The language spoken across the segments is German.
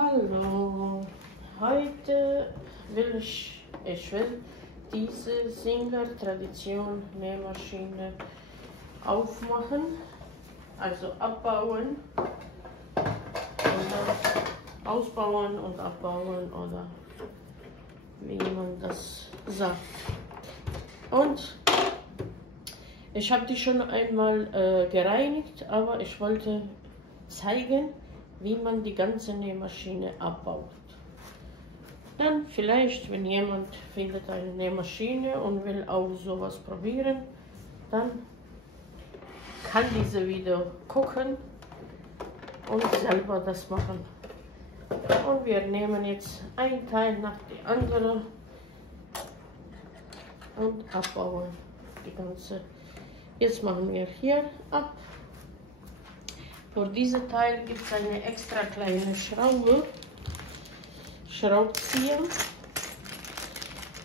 Hallo, heute will ich will diese Singer Tradition Nähmaschine aufmachen, also abbauen und dann ausbauen und abbauen oder wie man das sagt. Und ich habe die schon einmal gereinigt, aber ich wollte zeigen, wie man die ganze Nähmaschine abbaut. Dann vielleicht, wenn jemand findet eine Nähmaschine und will auch sowas probieren, dann kann diese Video gucken und selber das machen. Und wir nehmen jetzt ein Teil nach dem anderen und abbauen die ganze. Jetzt machen wir hier ab. Für diesen Teil gibt es eine extra kleine Schraubzieher.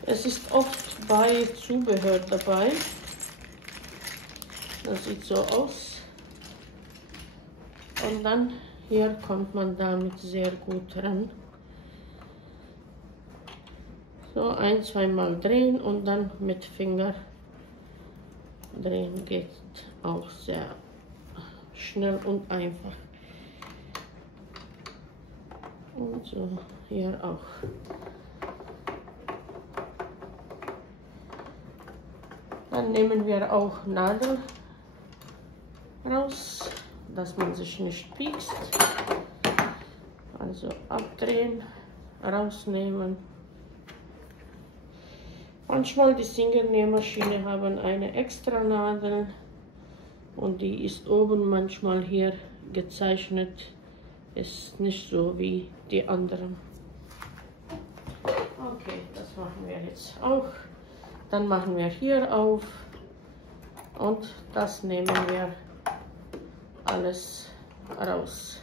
Es ist oft bei Zubehör dabei. Das sieht so aus. Und dann hier kommt man damit sehr gut ran. So ein-, zweimal drehen und dann mit Finger drehen geht auch sehr schnell und einfach. Und so hier auch. Dann nehmen wir auch Nadel raus, dass man sich nicht piekst. Also abdrehen, rausnehmen. Manchmal die Singer-Nähmaschine haben eine extra Nadel und die ist oben manchmal hier gezeichnet. Ist nicht so wie die anderen. Okay, das machen wir jetzt auch. Dann machen wir hier auf und das nehmen wir alles raus.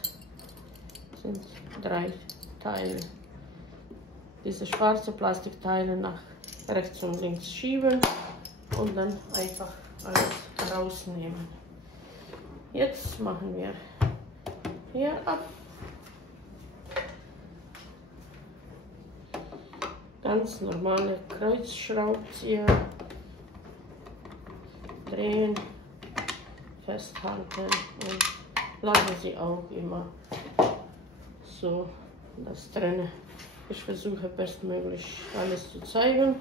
Das sind 3 Teile. Diese schwarze Plastikteile nach rechts und links schieben und dann einfach alles rausnehmen. Jetzt machen wir hier ab. Ganz normale Kreuzschraubzieher. Drehen, festhalten und lassen sie auch immer so das trennen. Ich versuche bestmöglich alles zu zeigen.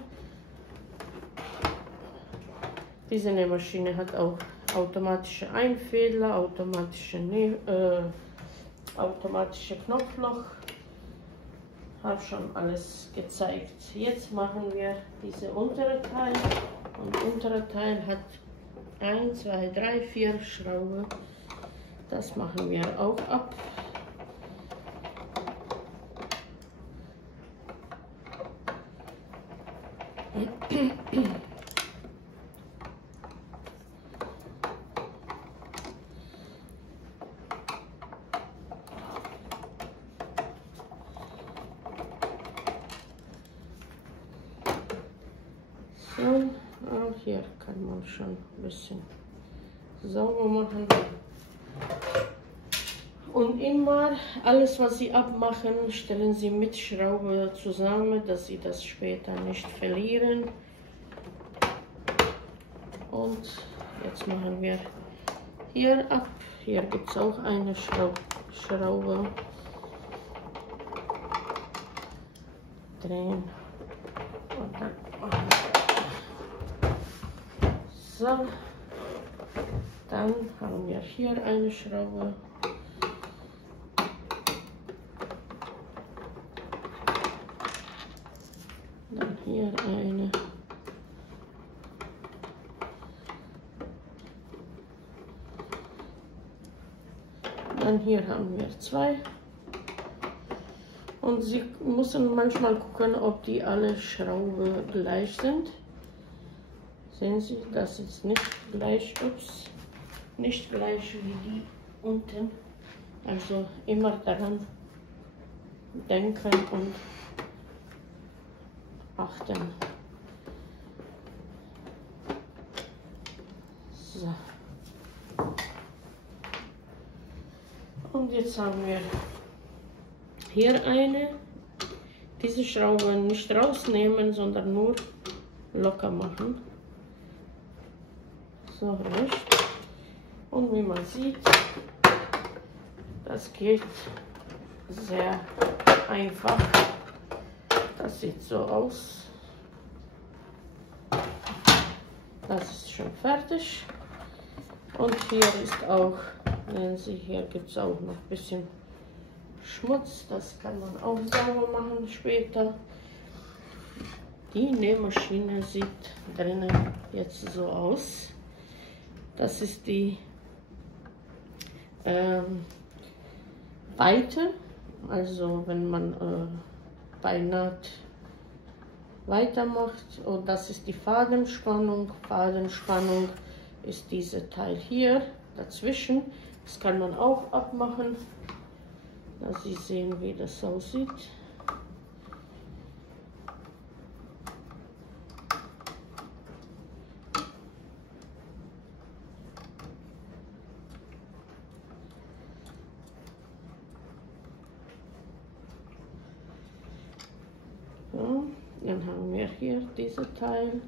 Diese Nähmaschine hat auch automatische Einfädler, automatische Knopfloch. Habe schon alles gezeigt. Jetzt machen wir diese untere Teil. Und untere Teil hat 1, 2, 3, 4 Schrauben. Das machen wir auch ab. So, auch hier kann man schon ein bisschen sauber machen. Und immer alles, was Sie abmachen, stellen Sie mit Schraube zusammen, dass Sie das später nicht verlieren. Und jetzt machen wir hier ab. Hier gibt es auch eine Schraube. Drehen. Und dann machen wir. So. Dann haben wir hier eine Schraube. Dann hier eine. Dann hier haben wir 2. Und Sie müssen manchmal gucken, ob die alle Schrauben gleich sind. Sehen Sie, das ist nicht gleich, nicht gleich wie die unten. Also immer daran denken und achten. So. Und jetzt haben wir Hier eine, diese Schraube nicht rausnehmen, sondern nur locker machen. So, recht. Und wie man sieht, das geht sehr einfach. Das sieht so aus. Das ist schon fertig. Und hier ist auch, sehen Sie, hier gibt es auch noch ein bisschen Schmutz. Das kann man auch sauber machen später. Die Nähmaschine sieht drinnen jetzt so aus. Das ist die Weite, also wenn man bei Naht weitermacht, und das ist die Fadenspannung. Fadenspannung ist dieser Teil hier dazwischen. Das kann man auch abmachen, dass Sie sehen, wie das aussieht. So, dann haben wir hier diesen Teil.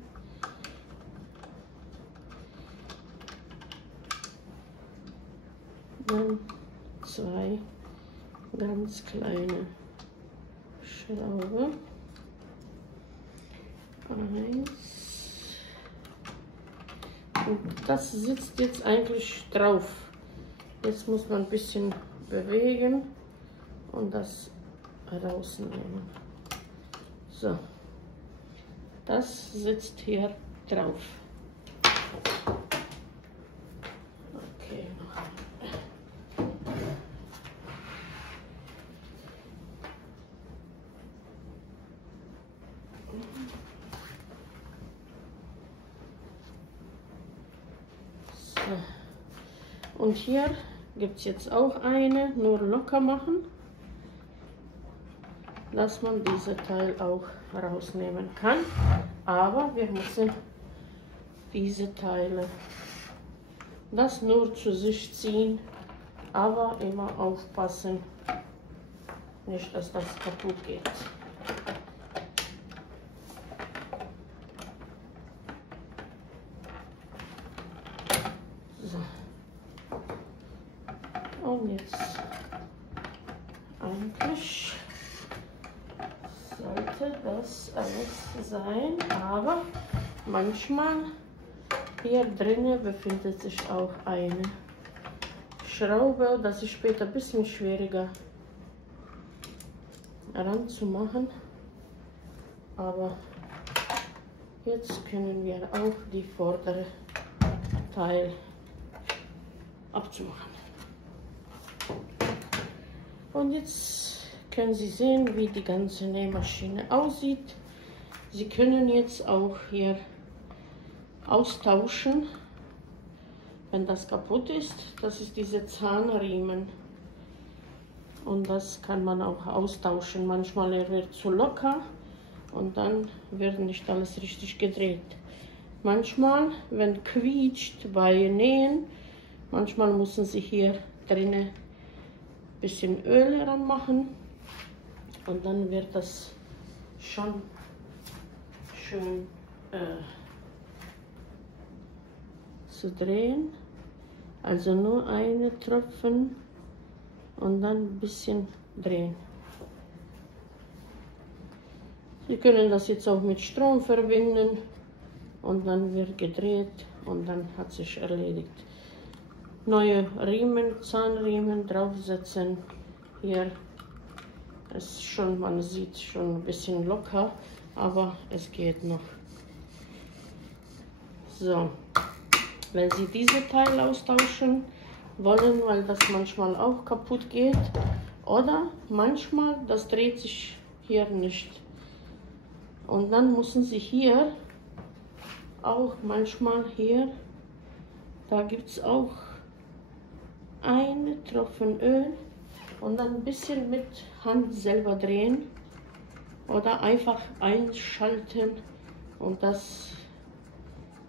Dann zwei ganz kleine Schrauben. Eins. Und das sitzt jetzt eigentlich drauf. Jetzt muss man ein bisschen bewegen und das rausnehmen. So, das sitzt hier drauf. Okay, so. Und hier gibt es jetzt auch eine, nur locker machen, dass man diesen Teil auch rausnehmen kann. Aber wir müssen diese Teile das nur zu sich ziehen, aber immer aufpassen, nicht dass das kaputt geht. So. Und jetzt eigentlich sollte das alles sein, aber manchmal hier drinnen befindet sich auch eine Schraube, das ist später ein bisschen schwieriger ranzumachen, aber jetzt können wir auch die vordere Teil abzumachen. Und jetzt können Sie sehen, wie die ganze Nähmaschine aussieht. Sie können jetzt auch hier austauschen, wenn das kaputt ist. Das ist diese Zahnriemen und das kann man auch austauschen. Manchmal wird er zu locker und dann wird nicht alles richtig gedreht. Manchmal, wenn quietscht bei Nähen, manchmal müssen Sie hier drinnen ein bisschen Öl ranmachen und dann wird das schon schön zu drehen. Also nur eine Tropfen und dann ein bisschen drehen. Sie können das jetzt auch mit Strom verbinden und dann wird gedreht und dann hat sich erledigt. Neue Riemen, Zahnriemen draufsetzen. Hier ist schon, man sieht schon ein bisschen locker, aber es geht noch. So, wenn Sie diese Teil austauschen wollen, weil das manchmal auch kaputt geht, oder manchmal das dreht sich hier nicht. Und dann müssen Sie hier auch manchmal hier, da gibt es auch eine Tropfen Öl und dann ein bisschen mit Hand selber drehen oder einfach einschalten und das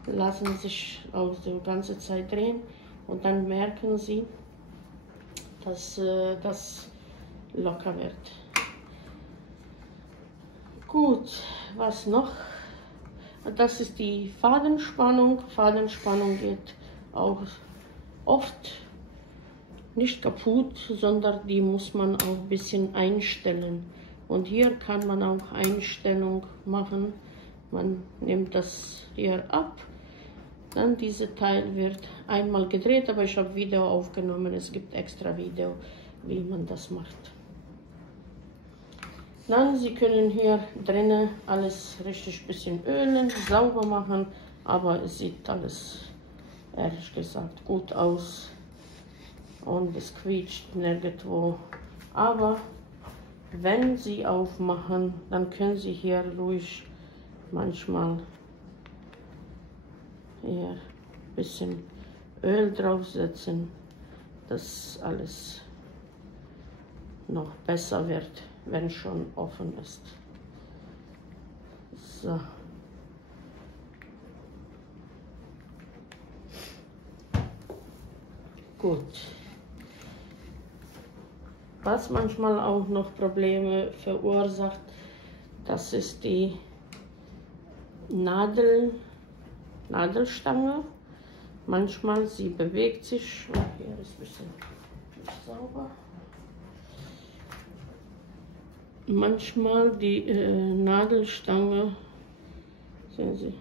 lassen sich auch die ganze Zeit drehen und dann merken Sie, dass das locker wird. Gut, was noch? Das ist die Fadenspannung. Fadenspannung geht auch oft nicht kaputt, sondern die muss man auch ein bisschen einstellen. Und hier kann man auch Einstellung machen. Man nimmt das hier ab. Dann dieser Teil wird einmal gedreht, aber ich habe Video aufgenommen. Es gibt extra Video, wie man das macht. Dann, Sie können hier drinnen alles richtig bisschen ölen, sauber machen, aber es sieht alles, ehrlich gesagt, gut aus und es quietscht nirgendwo. Aber wenn Sie aufmachen, dann können Sie hier ruhig manchmal hier ein bisschen Öl draufsetzen, dass alles noch besser wird, wenn schon offen ist. So. Gut. Was manchmal auch noch Probleme verursacht, das ist die Nadelstange. Manchmal sie bewegt sich. Oh, hier ist ein bisschen nicht sauber. Manchmal die Nadelstange, sehen Sie,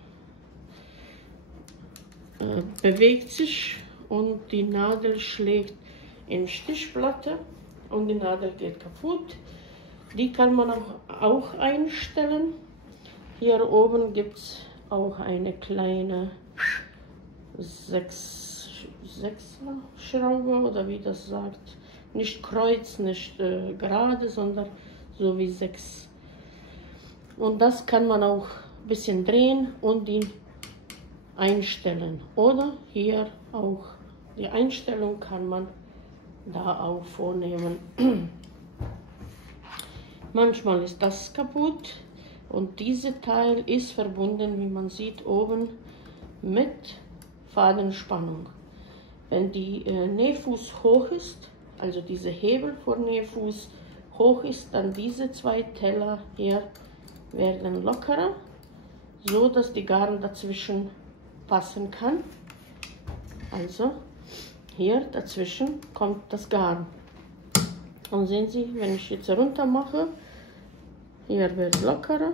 bewegt sich und die Nadel schlägt in Stichplatte und die Nadel geht kaputt. Die kann man auch einstellen. Hier oben gibt es auch eine kleine 6er Schraube oder wie das sagt. Nicht kreuz, nicht gerade, sondern so wie 6. Und das kann man auch ein bisschen drehen und die einstellen. Oder hier auch die Einstellung kann man da auch vornehmen. Manchmal ist das kaputt und dieser Teil ist verbunden, wie man sieht, oben mit Fadenspannung. Wenn die Nähfuß hoch ist, also dieser Hebel vor Nähfuß hoch ist, dann diese 2 Teller hier werden lockerer, so dass die Garn dazwischen passen kann. Also hier dazwischen kommt das Garn. Und sehen Sie, wenn ich jetzt runter mache, hier wird lockerer.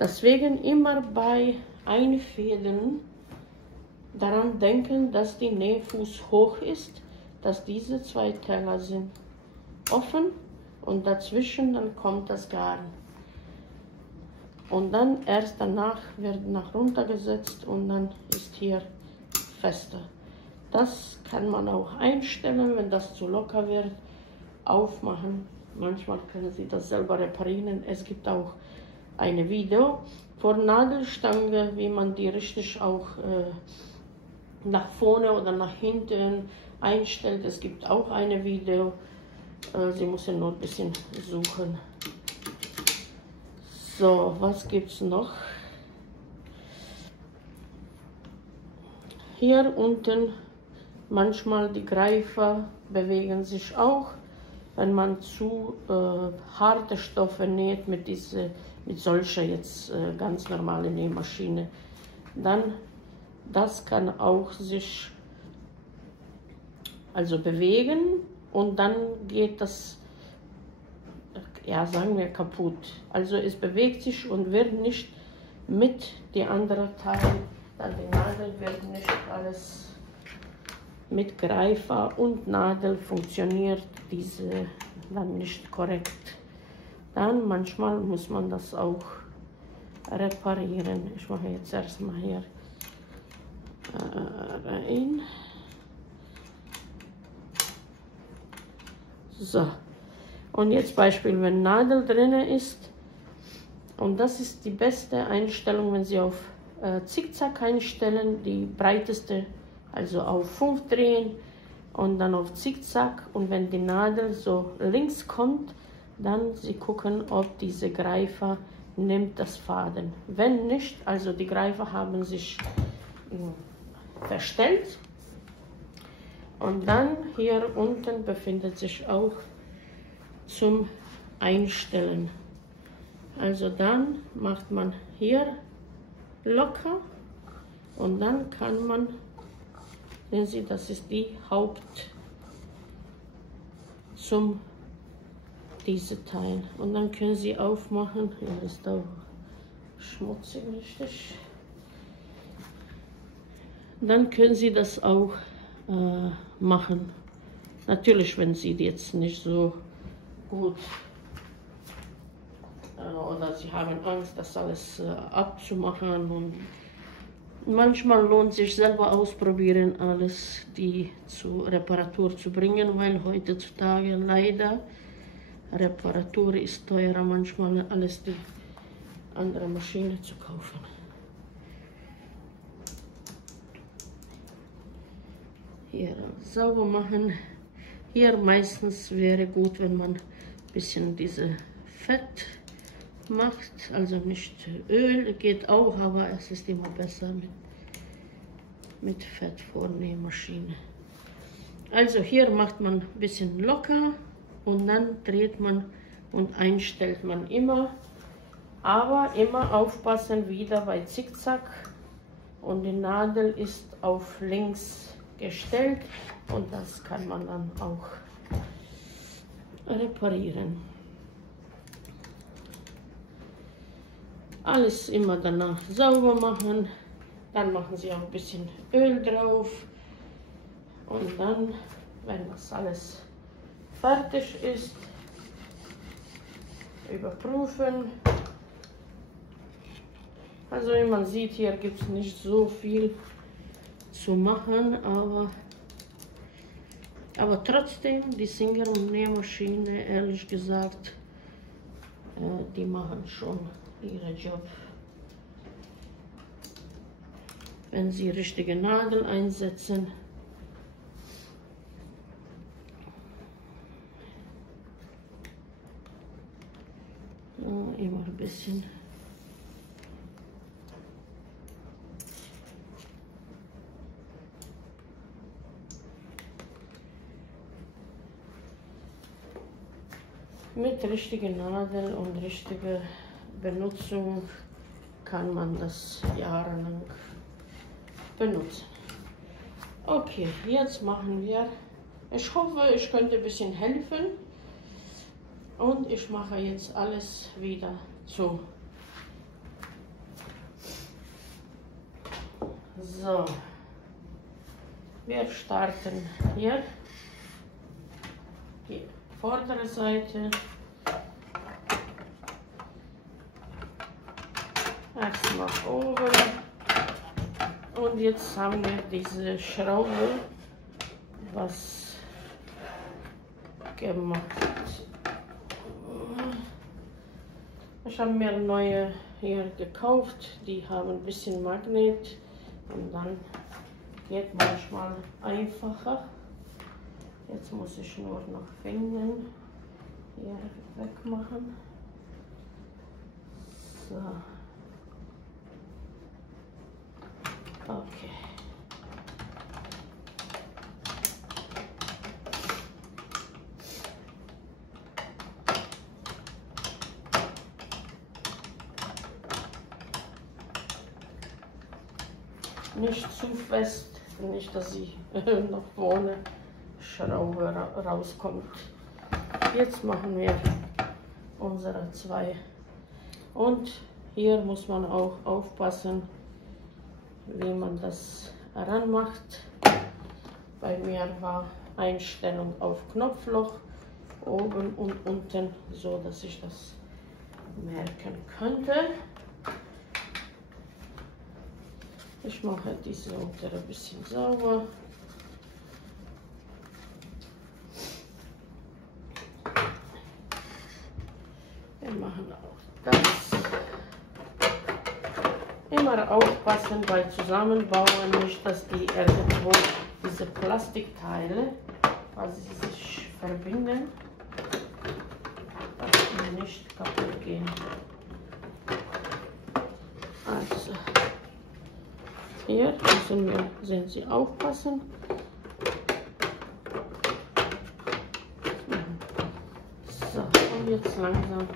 Deswegen immer bei Einfädeln daran denken, dass die Nähfuß hoch ist, dass diese 2 Teller sind offen und dazwischen dann kommt das Garn. Und dann erst danach wird nach runter gesetzt und dann ist hier fester. Das kann man auch einstellen, wenn das zu locker wird, aufmachen. Manchmal können Sie das selber reparieren. Es gibt auch ein Video vor Nadelstange, wie man die richtig auch nach vorne oder nach hinten einstellt. Es gibt auch ein Video. Sie müssen nur ein bisschen suchen. So, was gibt es noch? Hier unten manchmal die Greifer bewegen sich auch, wenn man zu harte Stoffe näht mit solcher jetzt ganz normale Nähmaschine. Dann das kann auch sich also bewegen und dann geht das, ja, sagen wir, kaputt. Also es bewegt sich und wird nicht mit die anderen Teile, dann die Nadel wird nicht alles mit Greifer und Nadel funktioniert diese dann nicht korrekt. Dann manchmal muss man das auch reparieren. Ich mache jetzt erstmal hier rein. So. Und jetzt Beispiel, wenn Nadel drin ist. Und das ist die beste Einstellung, wenn Sie auf Zickzack einstellen, die breiteste, also auf 5 drehen und dann auf Zickzack. Und wenn die Nadel so links kommt, dann Sie gucken, ob diese Greifer nimmt das Faden. Wenn nicht, also die Greifer haben sich verstellt. Und dann hier unten befindet sich auch zum Einstellen. Also dann macht man hier locker und dann kann man, sehen Sie, das ist die Haupt zum diese Teil. Und dann können Sie aufmachen. Ja, ist auch schmutzig, richtig. Dann können Sie das auch machen. Natürlich, wenn Sie jetzt nicht so gut oder Sie haben Angst, das alles abzumachen. Und manchmal lohnt sich selber ausprobieren, alles die zur Reparatur zu bringen, weil heutzutage leider Reparatur ist teurer, manchmal alles die andere Maschine zu kaufen. Hier sauber machen. Hier meistens wäre gut, wenn man ein bisschen diese Fett macht, also nicht Öl, geht auch, aber es ist immer besser mit Fett vor der Maschine. Also hier macht man ein bisschen locker und dann dreht man und einstellt man immer, aber immer aufpassen wieder bei Zickzack und die Nadel ist auf links gestellt und das kann man dann auch reparieren. Alles immer danach sauber machen, dann machen Sie auch ein bisschen Öl drauf und dann, wenn das alles fertig ist, überprüfen. Also wie man sieht, hier gibt es nicht so viel zu machen, aber trotzdem, die Singer- und Nähmaschine, ehrlich gesagt, die machen schon ihren Job. Wenn Sie richtige Nadel einsetzen, immer ein bisschen. Mit richtiger Nadel und richtiger Benutzung kann man das jahrelang benutzen. Okay, jetzt machen wir, ich hoffe, ich könnte ein bisschen helfen und ich mache jetzt alles wieder zu. So, wir starten hier die vordere Seite. Erstmal oben und jetzt haben wir diese Schraube was gemacht. Ich habe mir neue hier gekauft, die haben ein bisschen Magnet und dann geht manchmal einfacher. Jetzt muss ich nur noch finden, hier wegmachen. So. Okay. Nicht zu fest, nicht, dass sie nach vorne Schraube rauskommt. Jetzt machen wir unsere zwei. Und hier muss man auch aufpassen, wie man das ranmacht. Bei mir war Einstellung auf Knopfloch oben und unten, so dass ich das merken könnte. Ich mache diese untere ein bisschen sauber. Wir machen auch das. Immer aufpassen bei Zusammenbauen, nicht, dass die irgendwo diese Plastikteile, falls sie sich verbinden, dass die nicht kaputt gehen. Also hier müssen wir, sehen Sie, aufpassen. So. jetzt langsam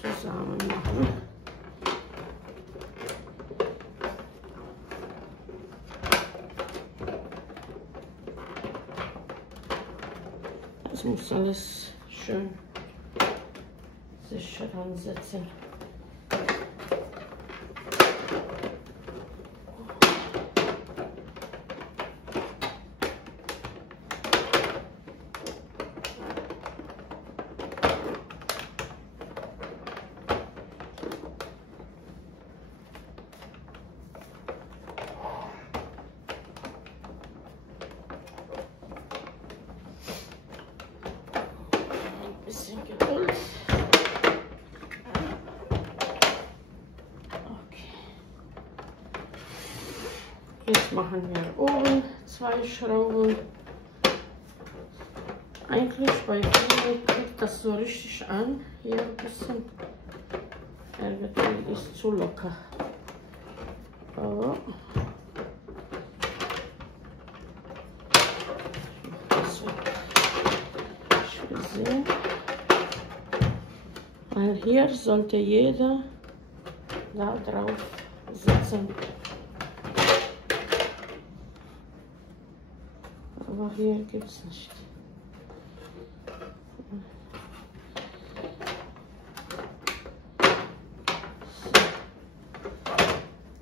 zusammen machen. Das muss alles schön sicher ansetzen. Bisschen Geduld. Okay. Jetzt machen wir oben 2 Schrauben. Eigentlich bei vielen kriegt das so richtig an. Hier ein bisschen. Irgendwie ist zu locker. Aber so. Ich will sehen. Weil hier sollte jeder da drauf sitzen. Aber hier gibt es nicht. So.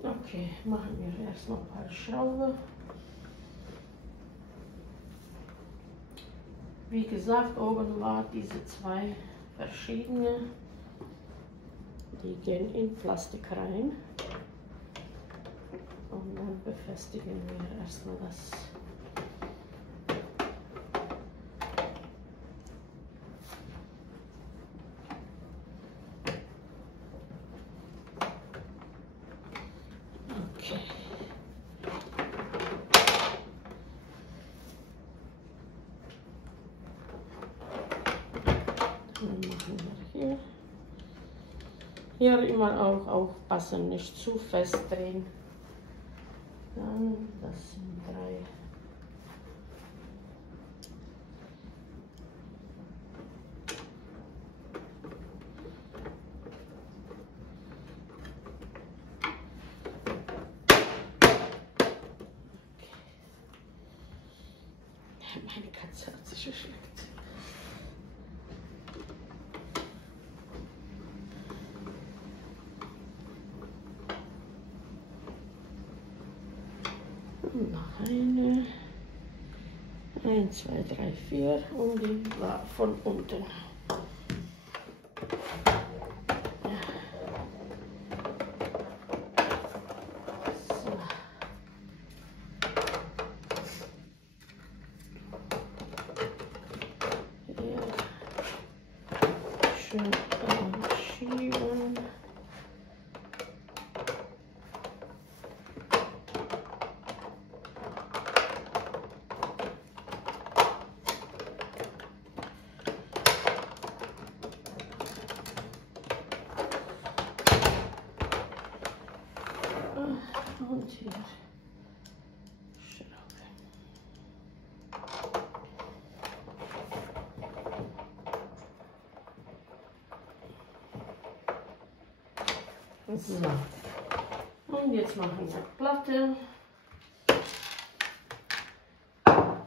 Okay, machen wir erstmal ein paar Schrauben. Wie gesagt, oben war diese 2 verschiedene. Die gehen in Plastik rein. Und dann befestigen wir erstmal das. Okay. Dann machen wir hier. Hier immer auch aufpassen, nicht zu fest drehen. Dann, das sind 3. Okay. Meine Katze hat sich erschreckt. Noch eine. 1, 2, 3, 4 und die war von unten. So. Hier schön schieben. Und hier Schrauben. So. Und jetzt machen wir Platte.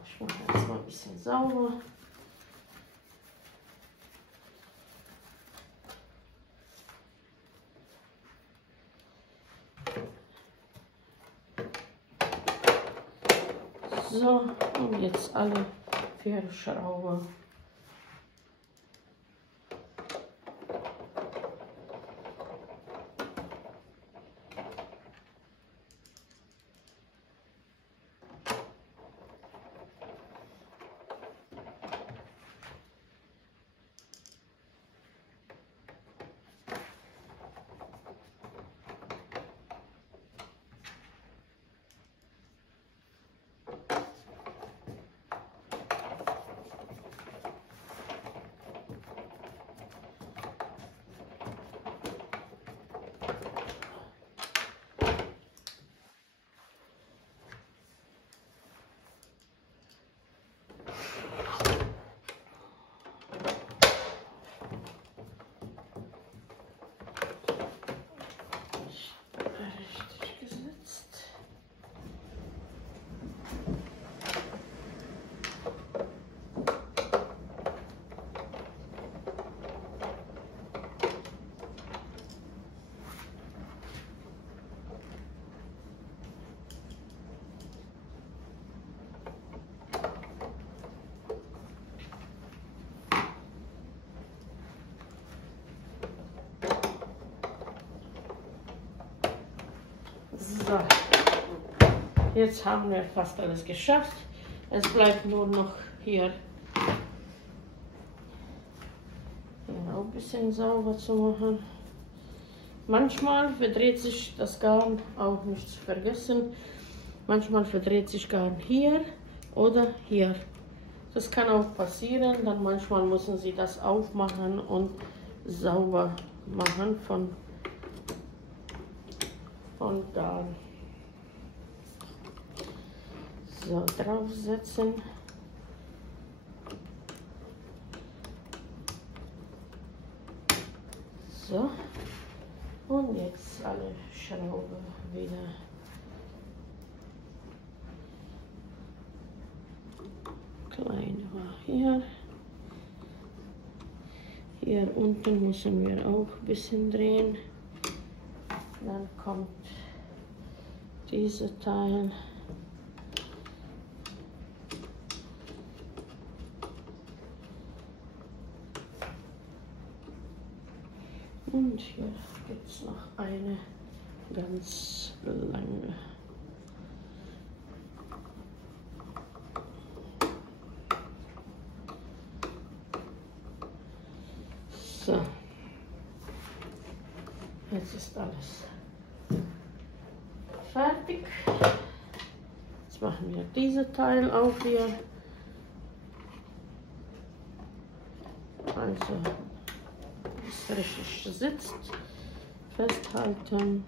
Ich mache jetzt mal ein bisschen sauber. So, und jetzt alle 4 Schrauben. Jetzt haben wir fast alles geschafft. Es bleibt nur noch hier auch ein bisschen sauber zu machen. Manchmal verdreht sich das Garn, auch nicht zu vergessen. Manchmal verdreht sich Garn hier oder hier. Das kann auch passieren, dann manchmal müssen Sie das aufmachen und sauber machen von Garn. So, draufsetzen. So, und jetzt alle Schrauben wieder. Kleine war hier. Hier unten müssen wir auch ein bisschen drehen. Dann kommt dieser Teil. Und hier gibt es noch eine ganz lange. So, jetzt ist alles fertig. Jetzt machen wir diese Teil auch hier. Also, es richtig sitzt, festhalten,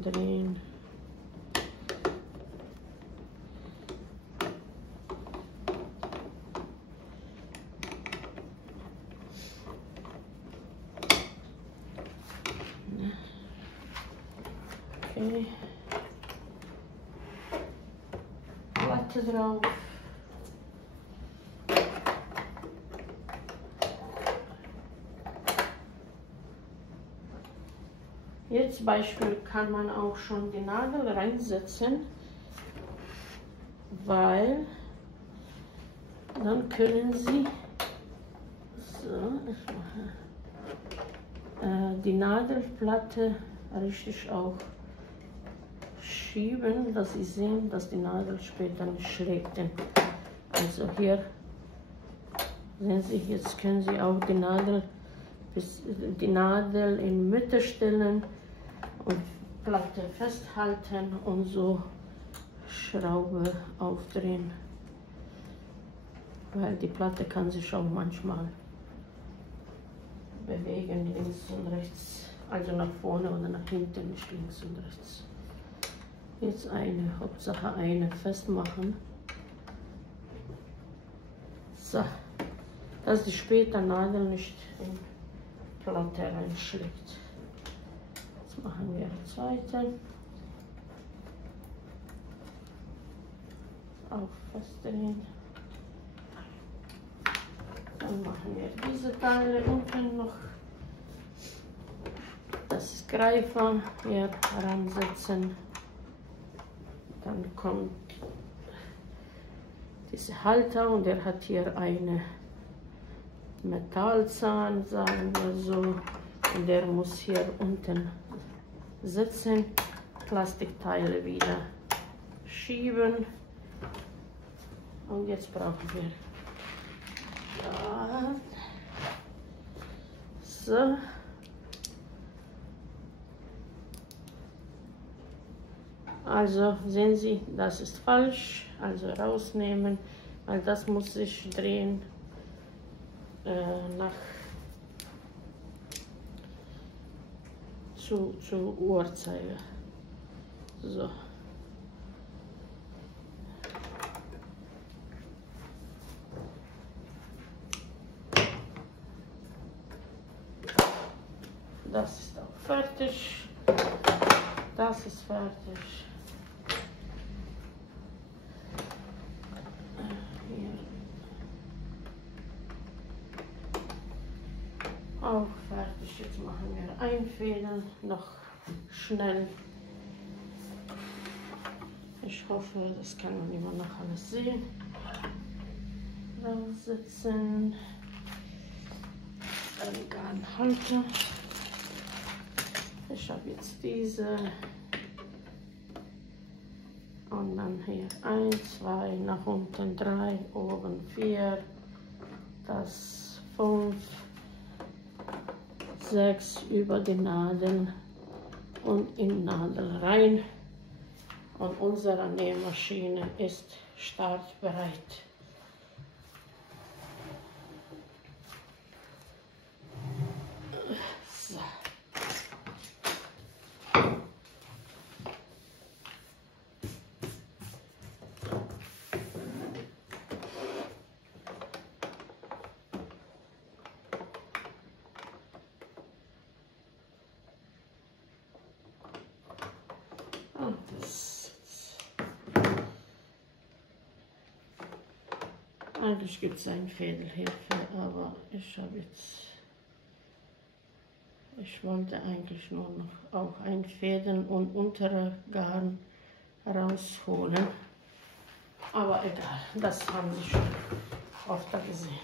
drehen. Okay. Platte drauf. Jetzt Beispiel kann man auch schon die Nadel reinsetzen, weil dann können Sie so, die Nadelplatte richtig auch schieben, dass Sie sehen, dass die Nadel später nicht schräg ist. Also hier sehen Sie, jetzt können Sie auch die Nadel in Mitte stellen und Platte festhalten und so Schraube aufdrehen, weil die Platte kann sich auch manchmal bewegen, links und rechts, also nach vorne oder nach hinten, nicht links und rechts. Jetzt Hauptsache eine festmachen. So, dass die später Nadel nicht in Platte reinschlägt. Jetzt machen wir die zweite. Auch festdrehen. Dann machen wir diese Teile unten noch. Das Greifer hier ransetzen. Dann kommt dieser Halter und der hat hier eine Metallzahn, sagen wir so, und der muss hier unten sitzen. Plastikteile wieder schieben. Und jetzt brauchen wir ja, so. Also sehen Sie, das ist falsch, also rausnehmen, weil das muss sich drehen zur Uhrzeit. So. Das ist auch fertig. Das ist fertig. Hier. Auch fertig. Jetzt machen wir einfädeln, noch schnell. Ich hoffe, das kann man immer noch alles sehen. Raussitzen. Ein Garnhalter. Ich habe jetzt diese Und dann hier 1, 2, nach unten 3, oben 4, das 5, 6 über die Nadel und in Nadel rein. Und unsere Nähmaschine ist startbereit. So. Eigentlich gibt es eine Fädelhilfe, aber ich wollte eigentlich nur noch auch ein Fäden und untere Garn rausholen. Aber egal, das haben Sie schon oft gesehen.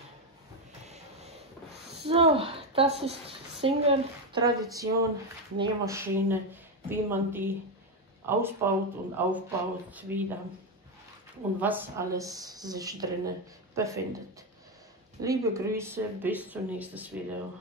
So, das ist Singer Tradition Nähmaschine, wie man die ausbaut und aufbaut wieder und was alles sich drinne befindet. Liebe Grüße, bis zum nächsten Video.